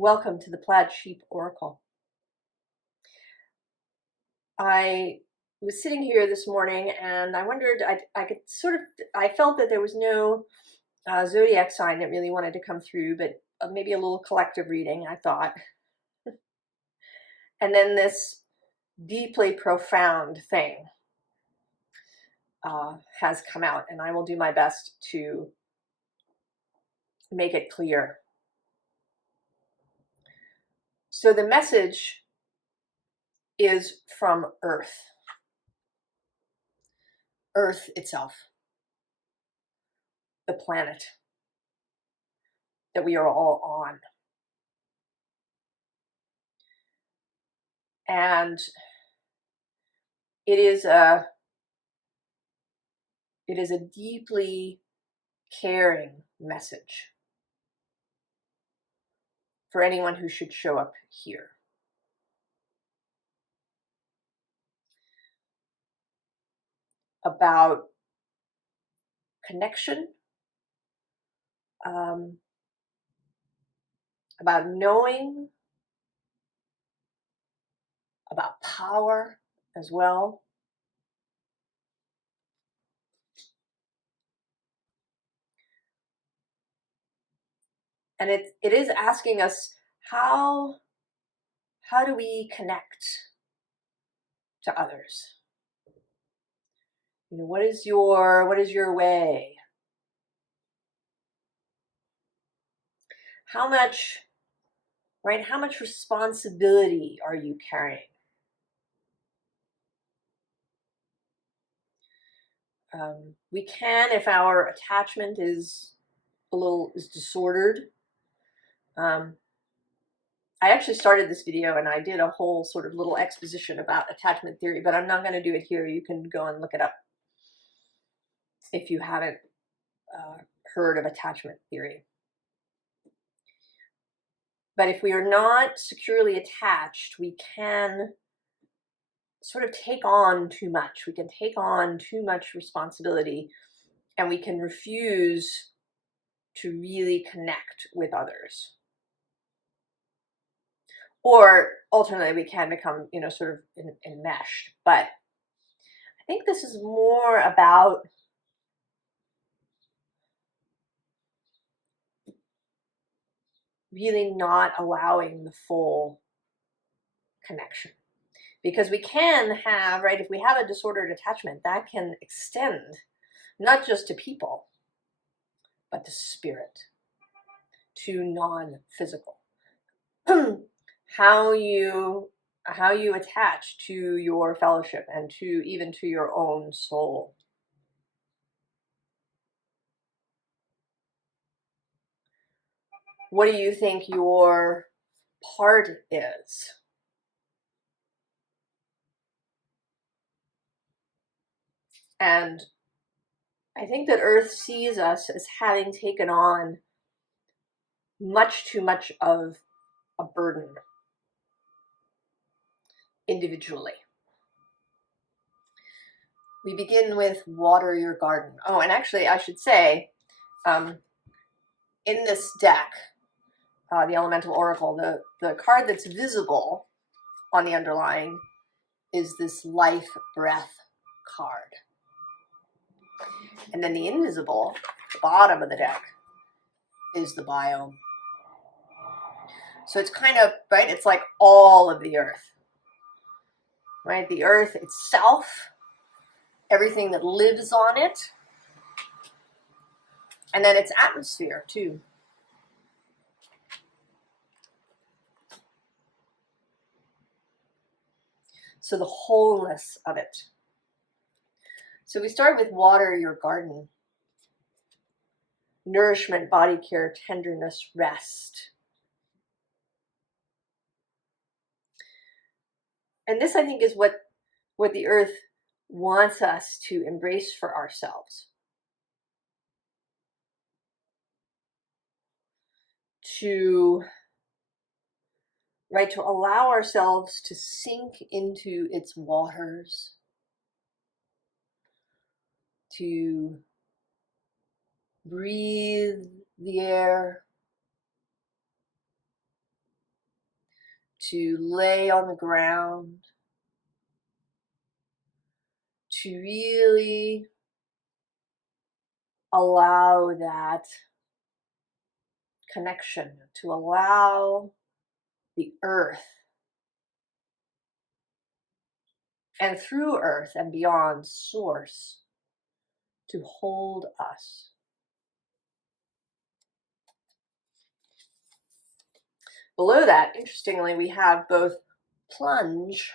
Welcome to the Plaid Sheep Oracle. I was sitting here this morning and I wondered, I felt that there was no zodiac sign that really wanted to come through, but maybe a little collective reading, I thought. And then this deeply profound thing has come out, and I will do my best to make it clear. So the message is from Earth itself, the planet that we are all on. And it is a deeply caring message for anyone who should show up here. About connection, about knowing, about power as well. And it is asking us, how do we connect to others? You know, what is your way? How much responsibility are you carrying? We can, if our attachment is disordered. I actually started this video and I did a whole sort of little exposition about attachment theory, but I'm not going to do it here. You can go and look it up if you haven't heard of attachment theory. But if we are not securely attached, we can sort of take on too much. We can take on too much responsibility, and we can refuse to really connect with others. Or alternately, we can become, sort of enmeshed. But I think this is more about really not allowing the full connection. Because we can have, if we have a disordered attachment, that can extend not just to people, but to spirit, to non-physical. How you attach to your fellowship and even to your own soul. What do you think your part is? And I think that Earth sees us as having taken on much too much of a burden individually. We begin with water your garden. Oh, and actually I should say, in this deck, the Elemental Oracle, the card that's visible on the underlying is this life breath card. And then the invisible, the bottom of the deck, is the biome. So it's kind of, it's like all of the earth, right? The earth itself, everything that lives on it, and then its atmosphere too. So the wholeness of it. So we start with water your garden. Nourishment, body care, tenderness, rest. And this, I think, is what the earth wants us to embrace for ourselves. To allow ourselves to sink into its waters, to breathe the air, to lay on the ground, to really allow that connection, to allow the earth and through earth and beyond source to hold us. Below that, interestingly, we have both plunge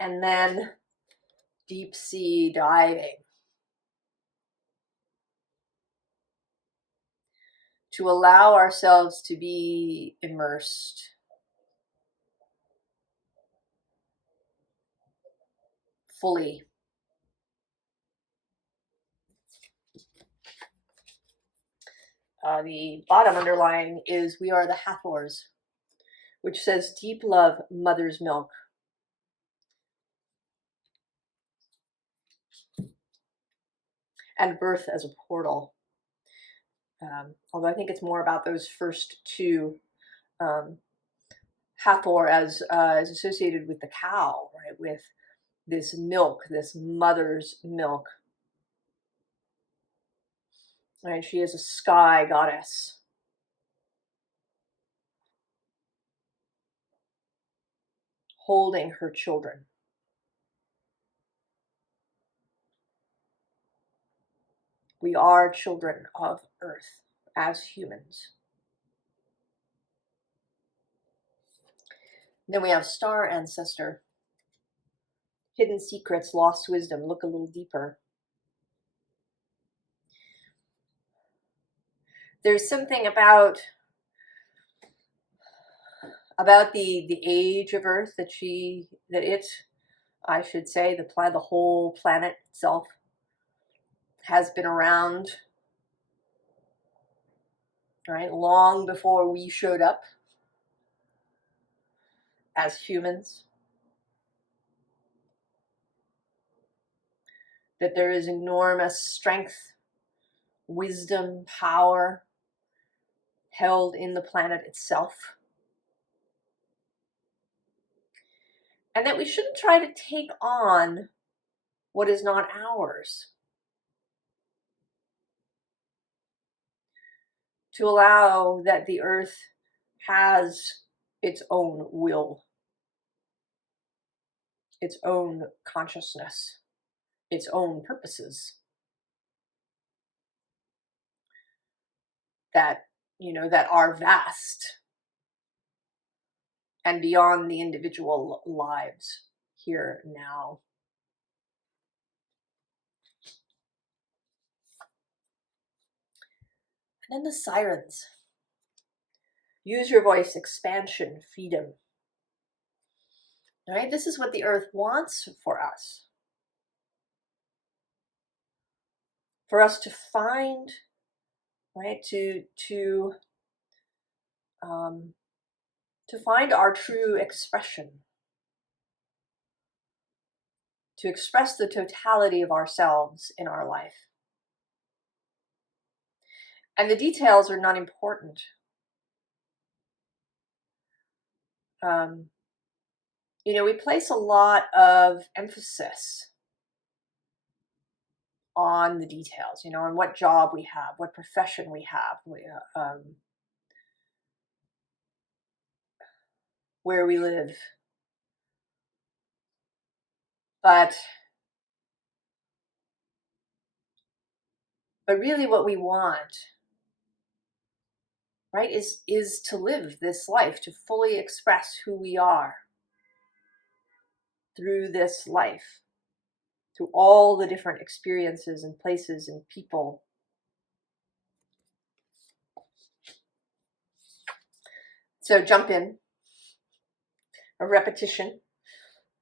and then deep sea diving. To allow ourselves to be immersed fully. The bottom underlying is we are the Hathors, which says deep love, mother's milk. And birth as a portal. Although I think it's more about those first two. Hathor as is associated with the cow, right? With this milk, this mother's milk. Right? She is a sky goddess. Holding her children. We are children of Earth as humans. Then we have Star Ancestor. Hidden secrets, lost wisdom. Look a little deeper. There's something about the age of Earth I should say, the whole planet itself has been around, right, long before we showed up as humans. That there is enormous strength, wisdom, power held in the planet itself. And that we shouldn't try to take on what is not ours. To allow that the earth has its own will, its own consciousness, its own purposes. That are vast and beyond the individual lives here now. And then the sirens. Use your voice, expansion, freedom. All right, this is what the earth wants for us. For us to find, right, to find our true expression. To express the totality of ourselves in our life. And the details are not important. We place a lot of emphasis on the details, on what job we have, what profession we have, where we live. But really what we want, right, is to live this life, to fully express who we are through this life, through all the different experiences and places and people. So jump in, a repetition,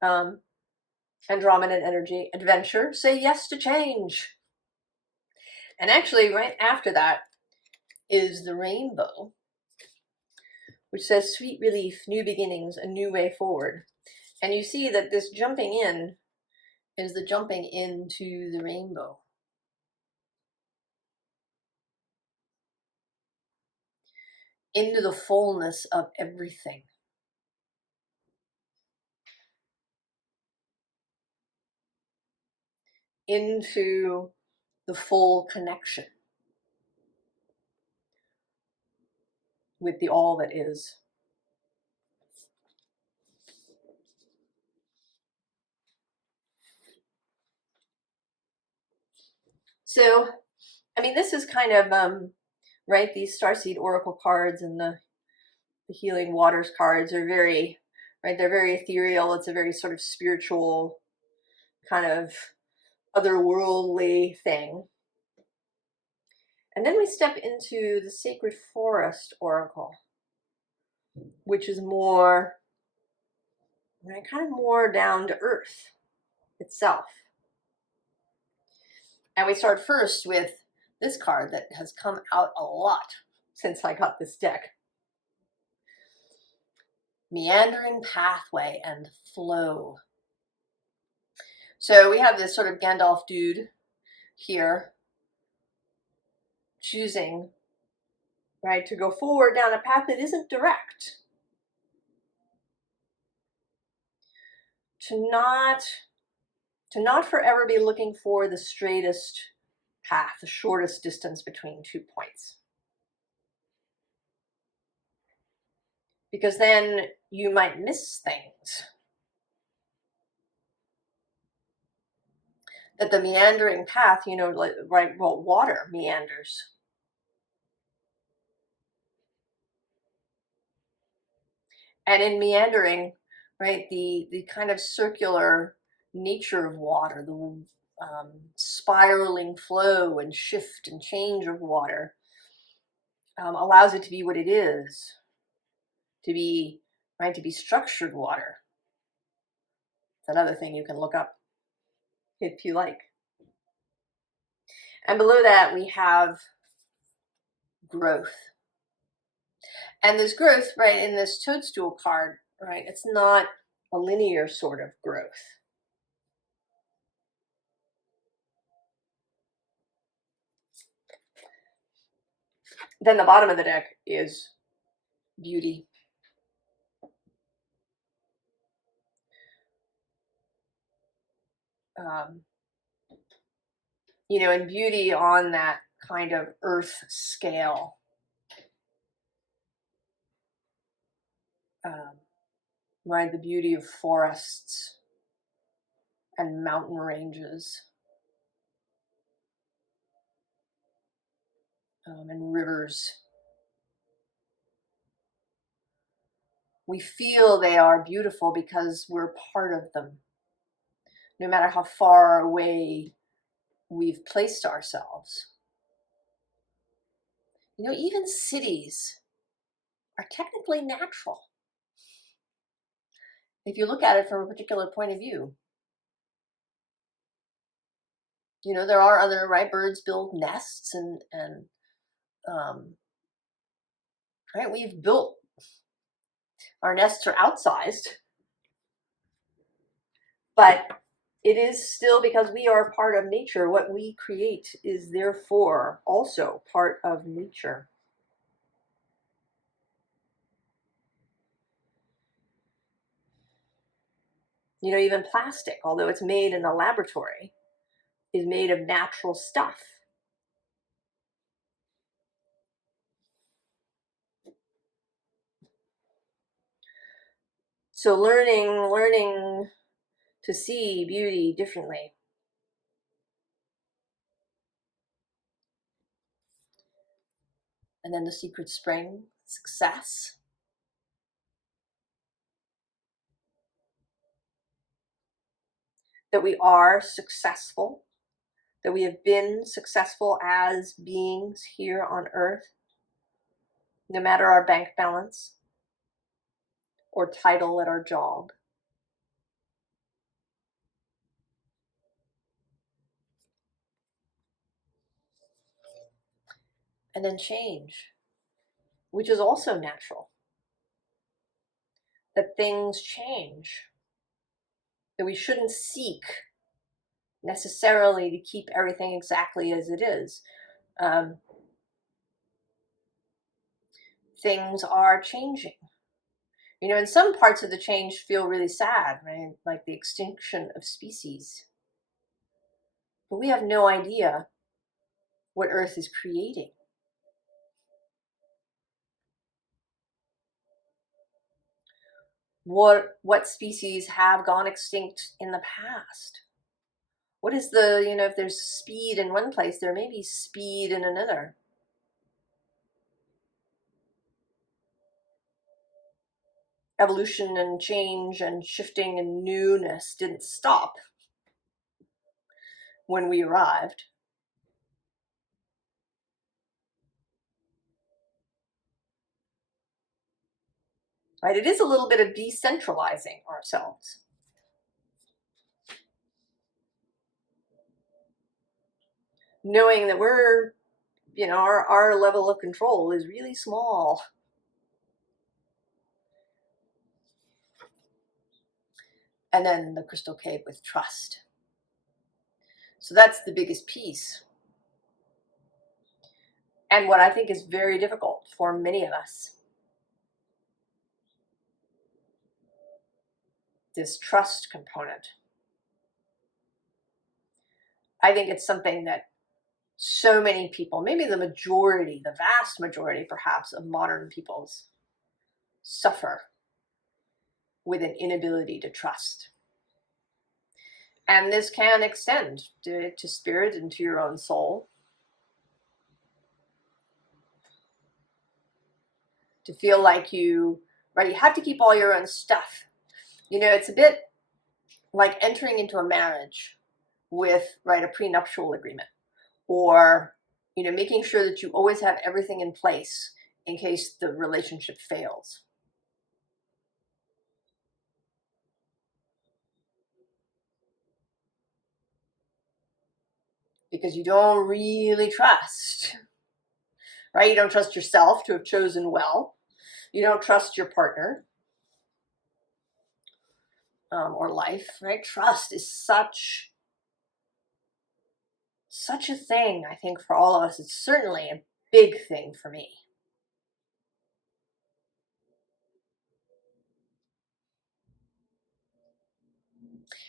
Andromedan energy, adventure, say yes to change. And actually right after that is the rainbow, which says sweet relief, new beginnings, a new way forward. And you see that this jumping in is the jumping into the rainbow. Into the fullness of everything. into the full connection with the all that is. So, I mean, this is kind of, right, these Starseed Oracle cards and the Healing Waters cards are very, right, they're very ethereal. It's a very sort of spiritual, kind of otherworldly thing. And then we step into the Sacred Forest Oracle, which is more, right, kind of more down to earth itself. And we start first with this card that has come out a lot since I got this deck. Meandering pathway and flow. So we have this sort of Gandalf dude here choosing, right, to go forward down a path that isn't direct. To not forever be looking for the straightest path, the shortest distance between 2 points. Because then you might miss things. That the meandering path, you know, like, right, well, water meanders. And in meandering, right, the kind of circular nature of water, the spiraling flow and shift and change of water allows it to be what it is, to be, right, to be structured water. It's another thing you can look up if you like. And below that we have growth. And this growth, right, in this toadstool card, right, it's not a linear sort of growth. Then the bottom of the deck is beauty. You know, and beauty on that kind of earth scale. Right, the beauty of forests and mountain ranges and rivers. We feel they are beautiful because we're part of them. No matter how far away we've placed ourselves. You know, even cities are technically natural. If you look at it from a particular point of view. You know, there are other, right, birds build nests and right, we've built, our nests are outsized, but it is still because we are part of nature. What we create is therefore also part of nature. You know, even plastic, although it's made in a laboratory, is made of natural stuff. So learning to see beauty differently. And then the secret spring, success. That we are successful, that we have been successful as beings here on earth, no matter our bank balance or title at our job. And then change, which is also natural. That things change, that we shouldn't seek necessarily to keep everything exactly as it is. Things are changing. You know, and some parts of the change feel really sad, right? Like the extinction of species. but we have no idea what Earth is creating. What species have gone extinct in the past? What is the, if there's speed in one place, there may be speed in another. Evolution and change and shifting and newness didn't stop when we arrived. Right? It is a little bit of decentralizing ourselves. Knowing that we're, our level of control is really small. And then the crystal cave with trust. So that's the biggest piece. And what I think is very difficult for many of us. This trust component. I think it's something that so many people, maybe the majority, the vast majority perhaps of modern peoples suffer with an inability to trust. And this can extend to spirit and to your own soul. To feel like you have to keep all your own stuff. It's a bit like entering into a marriage with, a prenuptial agreement, or, making sure that you always have everything in place in case the relationship fails. Because you don't really trust, right? You don't trust yourself to have chosen well. You don't trust your partner or life, right? Trust is such a thing, I think, for all of us. It's certainly a big thing for me.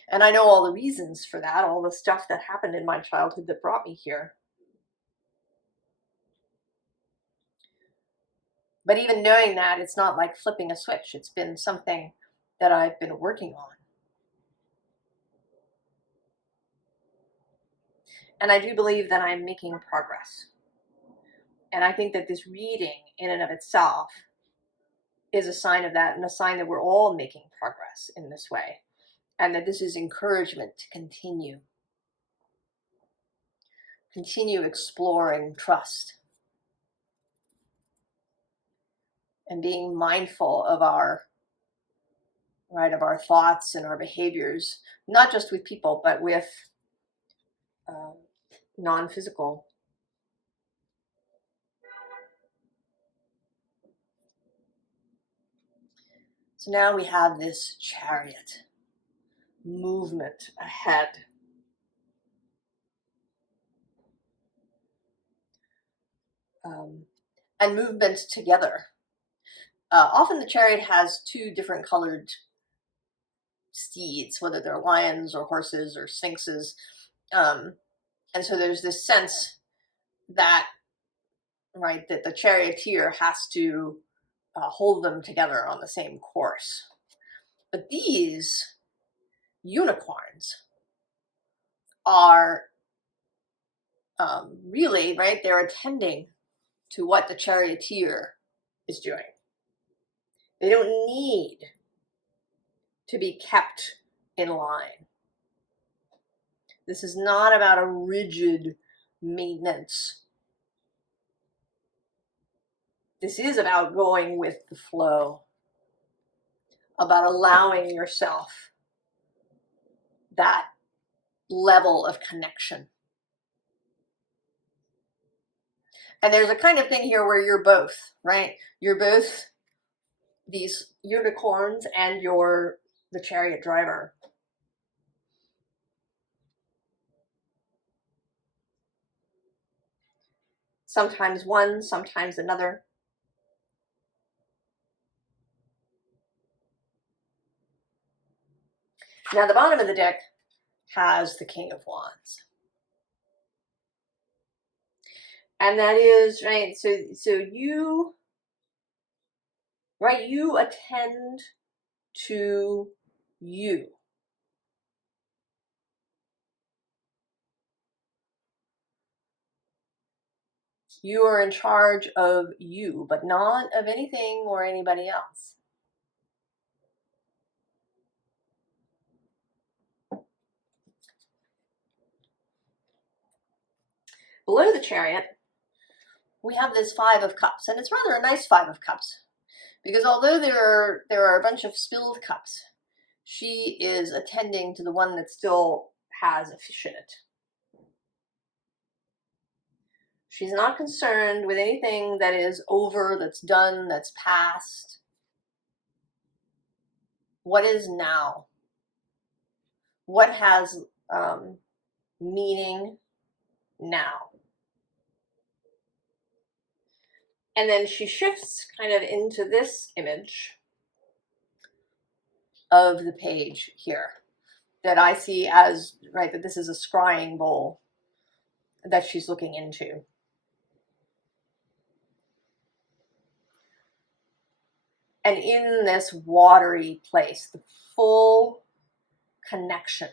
And I know all the reasons for that, all the stuff that happened in my childhood that brought me here. But even knowing that, it's not like flipping a switch. It's been something that I've been working on. And I do believe that I'm making progress. And I think that this reading in and of itself is a sign of that, and a sign that we're all making progress in this way. And that this is encouragement to continue exploring trust. And being mindful of our thoughts and our behaviors, not just with people, but with non-physical. So now we have this chariot movement ahead. And movement together. Often the chariot has two different colored steeds, whether they're lions or horses or sphinxes. And so there's this sense that, that the charioteer has to hold them together on the same course. But these unicorns are really, they're attending to what the charioteer is doing. They don't need to be kept in line. This is not about a rigid maintenance. This is about going with the flow, about allowing yourself that level of connection. And there's a kind of thing here where you're both, right? You're both these unicorns and you're the chariot driver. Sometimes one, sometimes another. Now the bottom of the deck has the King of Wands. And that is, right, so you, right, you attend to you. You are in charge of you, but not of anything or anybody else. Below the Chariot, we have this Five of Cups, and it's rather a nice Five of Cups, because although there are a bunch of spilled cups, she is attending to the one that still has a fish in it. She's not concerned with anything that is over, that's done, that's past. What is now? What has meaning now? And then she shifts kind of into this image of the page here that I see as, right, that this is a scrying bowl that she's looking into. And in this watery place, the full connection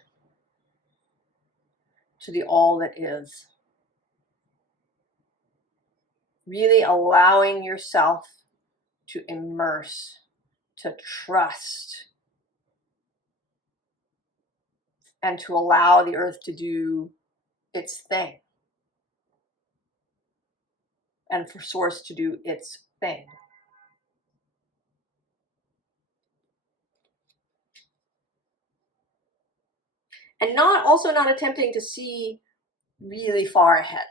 to the all that is. Really allowing yourself to immerse, to trust, and to allow the earth to do its thing. And for source to do its thing. And also not attempting to see really far ahead.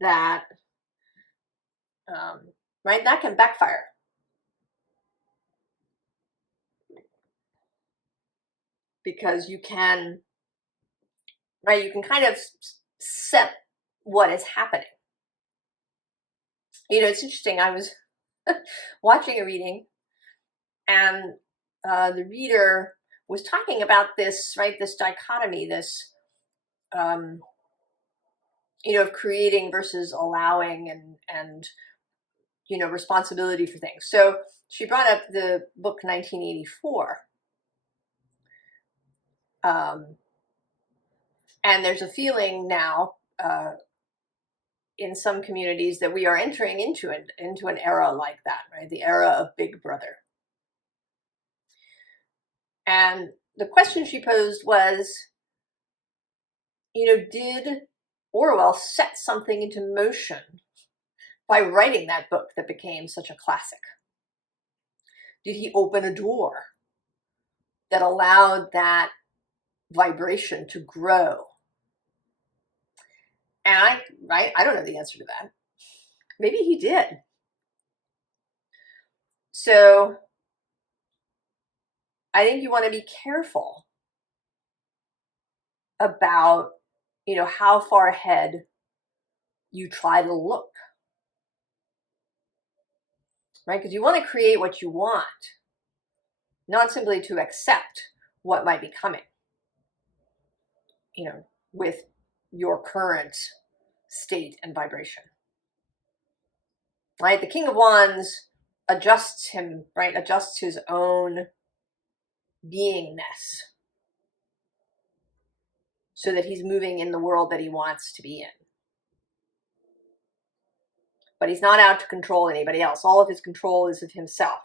That, right, that can backfire. Because you can, right, you can kind of set what is happening. You know, it's interesting, I was watching a reading, and the reader was talking about this, right, this dichotomy, this, you know, of creating versus allowing, and you know, responsibility for things. So she brought up the book 1984. And there's a feeling now in some communities that we are entering into an era like that, right? The era of Big Brother. And the question she posed was, you know, did Orwell set something into motion by writing that book that became such a classic? Did he open a door that allowed that vibration to grow? And I don't know the answer to that. Maybe he did. So I think you want to be careful about, you know, how far ahead you try to look, right? Because you want to create what you want, not simply to accept what might be coming, you know, with your current state and vibration, right? The King of Wands adjusts him, right? Adjusts his own beingness so that he's moving in the world that he wants to be in. But he's not out to control anybody else. All of his control is of himself.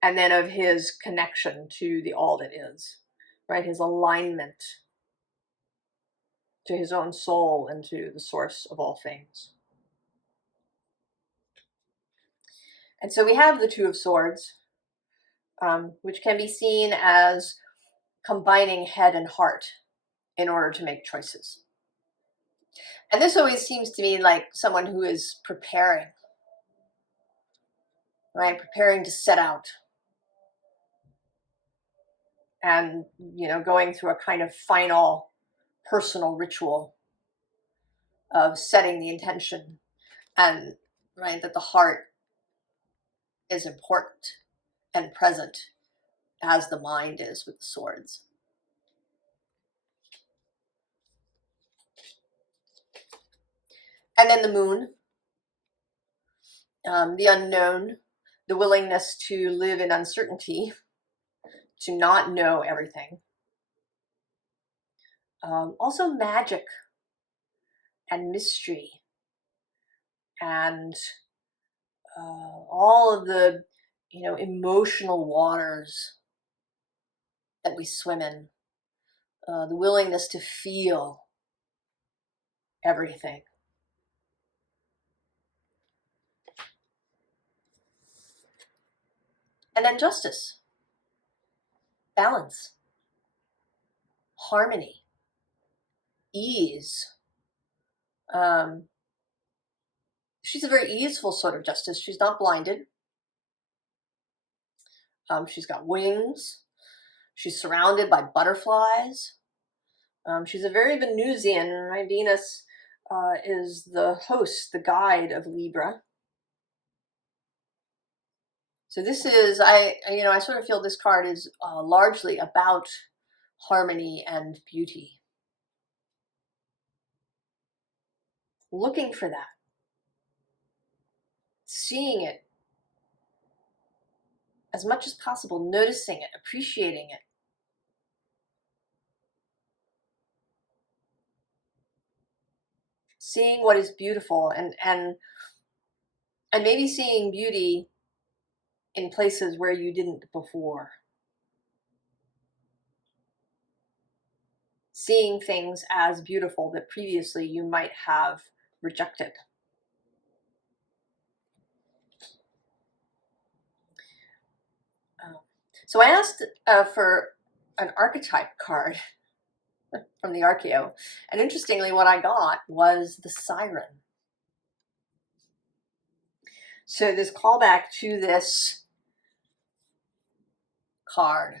And then of his connection to the all that is, right? His alignment to his own soul and to the source of all things. And so we have the Two of Swords, which can be seen as combining head and heart in order to make choices. And this always seems to me like someone who is preparing, right? Preparing to set out. And, you know, going through a kind of final personal ritual of setting the intention, and, right, that the heart is important and present as the mind is with the swords. And then the moon, the unknown, the willingness to live in uncertainty, to not know everything. Also magic and mystery and all of the, emotional waters that we swim in. The willingness to feel everything. And then justice, balance, harmony, ease. She's a very easeful sort of justice. She's not blinded. She's got wings. She's surrounded by butterflies. She's a very Venusian, right? Venus is the host, the guide of Libra. So this is, I sort of feel this card is largely about harmony and beauty. Looking for that. Seeing it as much as possible, noticing it, appreciating it. Seeing what is beautiful and maybe seeing beauty in places where you didn't before. Seeing things as beautiful that previously you might have rejected. So I asked for an archetype card from the archeo, and interestingly what I got was the siren. So this callback to this card,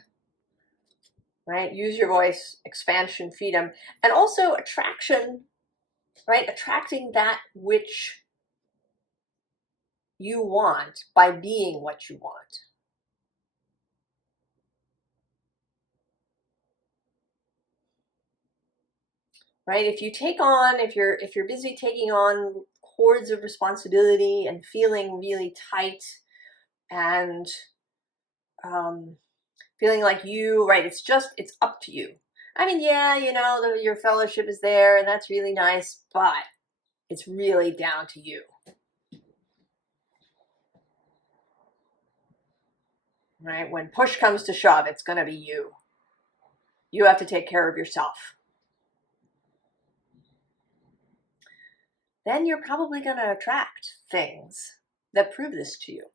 right? Use your voice, expansion, freedom, and also attraction, right? Attracting that which you want by being what you want. Right? If you take on, if you're busy taking on cords of responsibility and feeling really tight and feeling like right, it's up to you. I mean, yeah, your fellowship is there and that's really nice, but it's really down to you. Right? When push comes to shove, it's going to be you. You have to take care of yourself. Then you're probably going to attract things that prove this to you.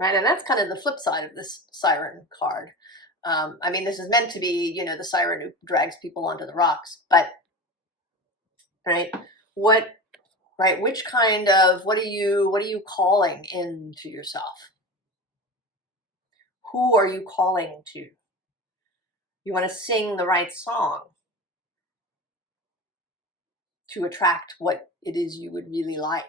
Right? And that's kind of the flip side of this siren card. I mean, this is meant to be, the siren who drags people onto the rocks, but, right? Which kind of, what are you calling into yourself? Who are you calling to? You want to sing the right song to attract what it is you would really like.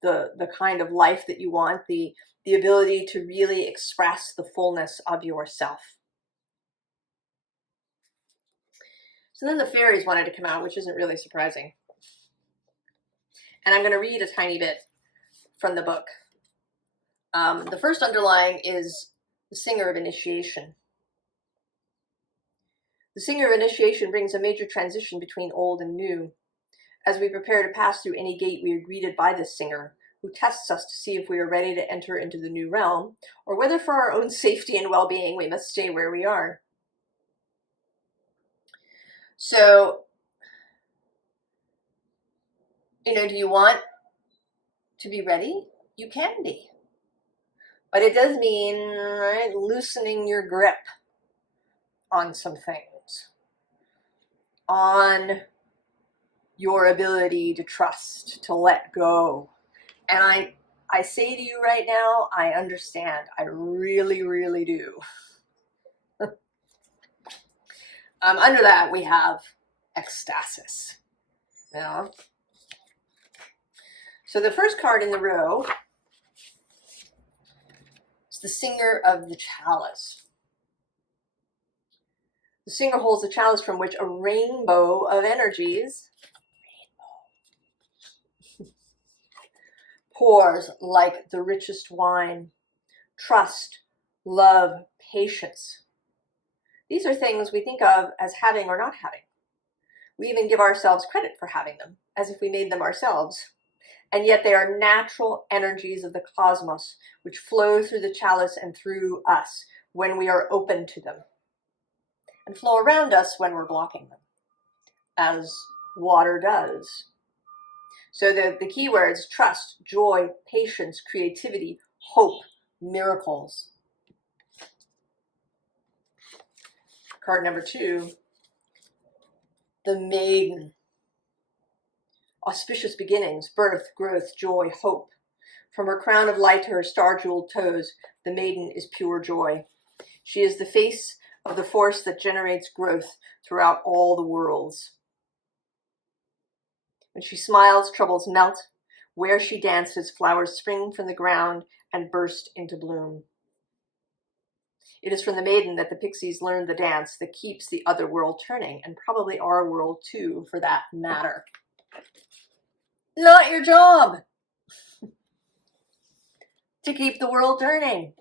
The kind of life that you want, the ability to really express the fullness of yourself. So then the fairies wanted to come out, which isn't really surprising. And I'm going to read a tiny bit from the book. The first underlying is the Singer of Initiation. The Singer of Initiation brings a major transition between old and new. As we prepare to pass through any gate, we are greeted by this singer, who tests us to see if we are ready to enter into the new realm, or whether for our own safety and well-being we must stay where we are. So, do you want to be ready? You can be. But it does mean, right, loosening your grip on some things. On your ability to trust, to let go. And I say to you right now, I understand. I really, really do. Under that, we have ecstasis. So the first card in the row is the Singer of the Chalice. The singer holds the chalice from which a rainbow of energies pours like the richest wine. Trust, love, patience. These are things we think of as having or not having. We even give ourselves credit for having them, as if we made them ourselves. And yet they are natural energies of the cosmos, which flow through the chalice and through us when we are open to them, and flow around us when we're blocking them, as water does. So the key words: trust, joy, patience, creativity, hope, miracles. Card number 2, the Maiden. Auspicious beginnings, birth, growth, joy, hope. From her crown of light to her star-jeweled toes, the Maiden is pure joy. She is the face of the force that generates growth throughout all the worlds. When she smiles, troubles melt. Where she dances, flowers spring from the ground and burst into bloom. It is from the Maiden that the pixies learned the dance that keeps the other world turning, and probably our world too, for that matter. Not your job to keep the world turning.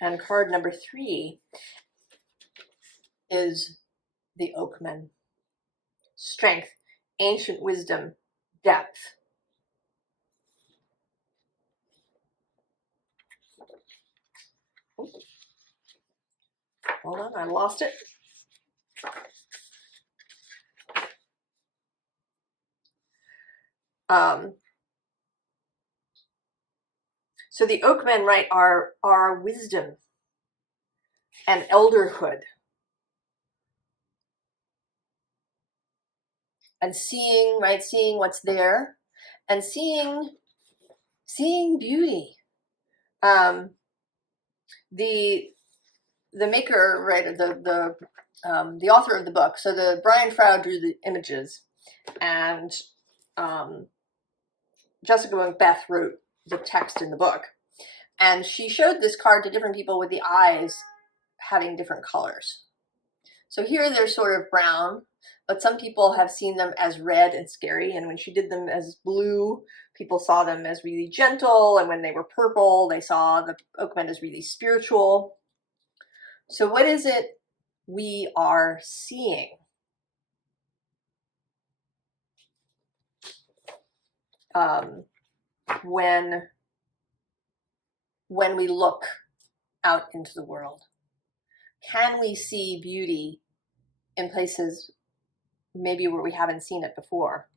And card number 3 is the Oakman. Strength, ancient wisdom, depth. Hold on, I lost it. So the Oakmen, right, are wisdom and elderhood, and seeing, right, seeing what's there, and seeing beauty. The maker, right, the author of the book. So the Brian Froud drew the images, and Jessica Macbeth wrote the text in the book. And she showed this card to different people with the eyes having different colors. So here they're sort of brown, but some people have seen them as red and scary. And when she did them as blue, people saw them as really gentle. And when they were purple, they saw the Oakman as really spiritual. So what is it we are seeing? When we look out into the world? Can we see beauty in places maybe where we haven't seen it before?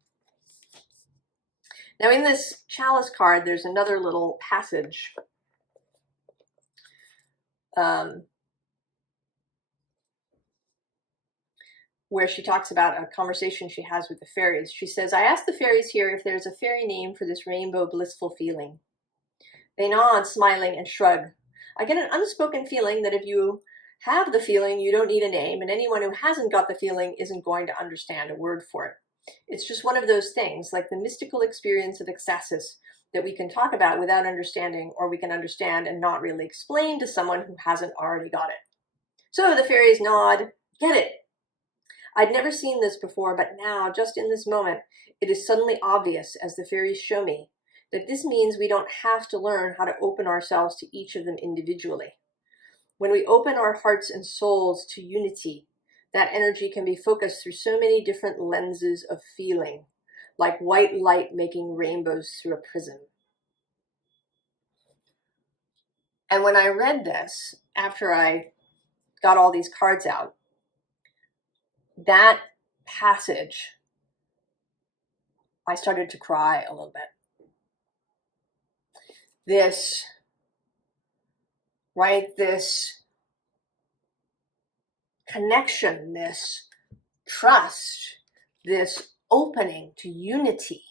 Now in this chalice card, there's another little passage where she talks about a conversation she has with the fairies. She says, I asked the fairies here if there's a fairy name for this rainbow blissful feeling. They nod, smiling, and shrug. I get an unspoken feeling that if you have the feeling, you don't need a name, and anyone who hasn't got the feeling isn't going to understand a word for it. It's just one of those things, like the mystical experience of ecstasis, that we can talk about without understanding, or we can understand and not really explain to someone who hasn't already got it. So the fairies nod, get it. I'd never seen this before, but now, just in this moment, it is suddenly obvious, as the fairies show me, that this means we don't have to learn how to open ourselves to each of them individually. When we open our hearts and souls to unity, that energy can be focused through so many different lenses of feeling, like white light making rainbows through a prism. And when I read this, after I got all these cards out, that passage, I started to cry a little bit. This connection, this trust, this opening to unity.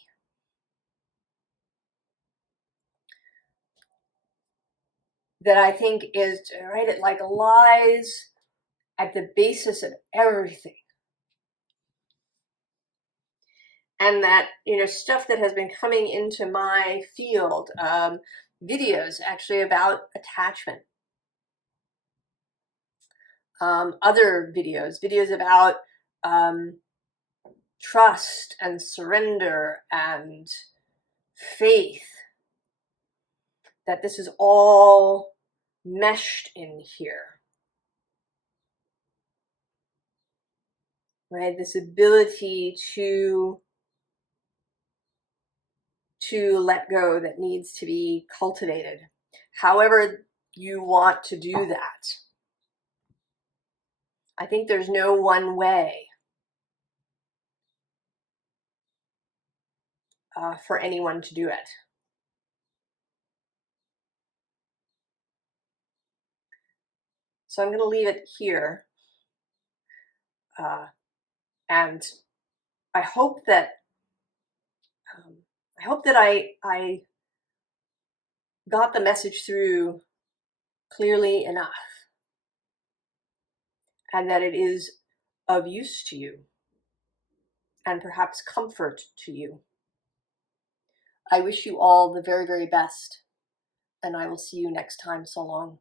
That I think is, right, it like lies at the basis of everything. And that, stuff that has been coming into my field, videos actually about attachment. other videos about trust and surrender and faith, that this is all meshed in here, right? This ability to let go that needs to be cultivated, however you want to do that. I think there's no one way for anyone to do it. So I'm going to leave it here. And I hope that I got the message through clearly enough, and that it is of use to you and perhaps comfort to you. I wish you all the very, very best, and I will see you next time. So long.